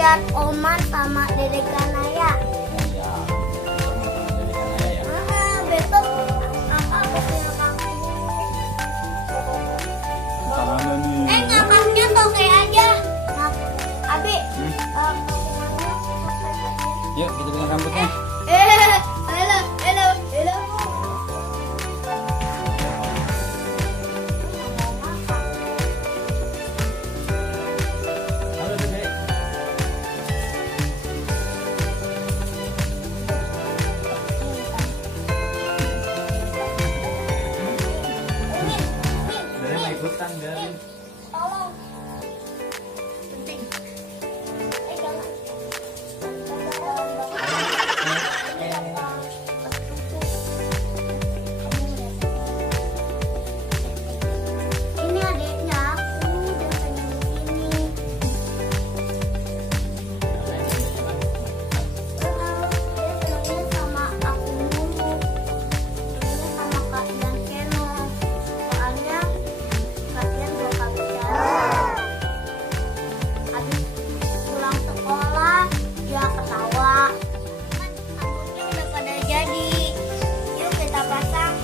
lihat Oman sama Dedek Kanaya. Iya. Sama-sama jadi kanaya ya. Besok kakak mau punya kaki. Sama nih. Ngakaknya toke aja. Abi, Yuk kita bikin rambutnya. halo. Halo Dede. Dede mau ikutan kan? Tolong. Penting. Jangan. Ini adiknya aku, dia pengen begini. Dia senangnya sama aku mulu. Senangnya sama Kak Biyan Channel. Soalnya Kak Biyan suka bicara. Habis pulang sekolah dia ketawa. Kan rambutnya udah pada jadi. Yuk kita pasang.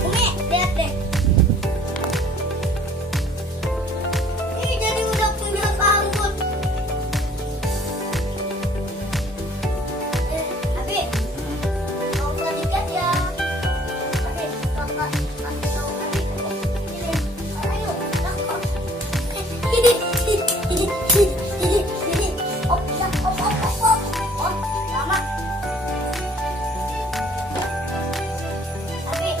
Umi, lihat deh. Ini jadi udah punya rambut. Abi, mau usah dikat ya. Abi, kakak kasih tahu Abi. Ini, ayo, kakak. Op, ya, op. Oh, lama. Abi.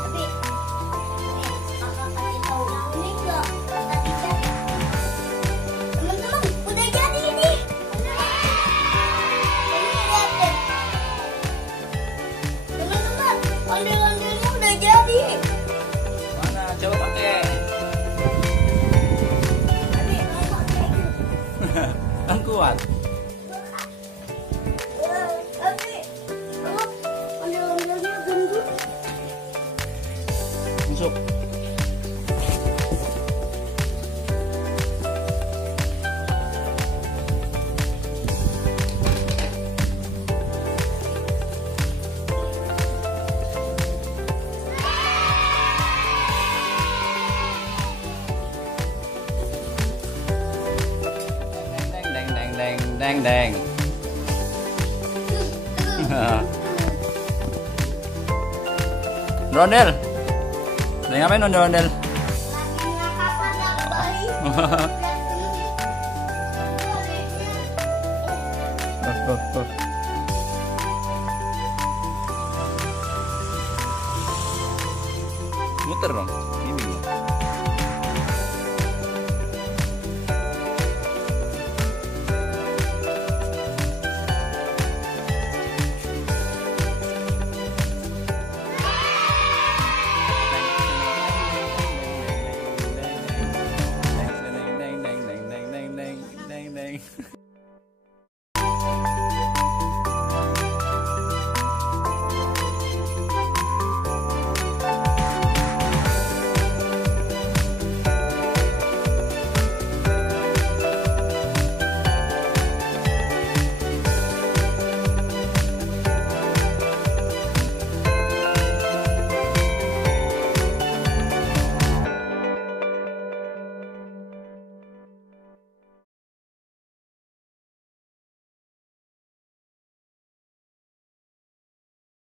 Tapi, kakak kasih tahu yang ini enggak? Tadi kan, teman-teman, udah jadi ini. Ini lihat deh. Teman-teman, ondel-ondelnya udah jadi. Mana? Coba pakai. Tapi mau pakai. Kan kuat. Tapi, ondel-ondelnya gendut. Masuk. Deng. Ondel. Lagi ngapain ondel-ondel? Lagi ngakak yang bayi. Muter dong.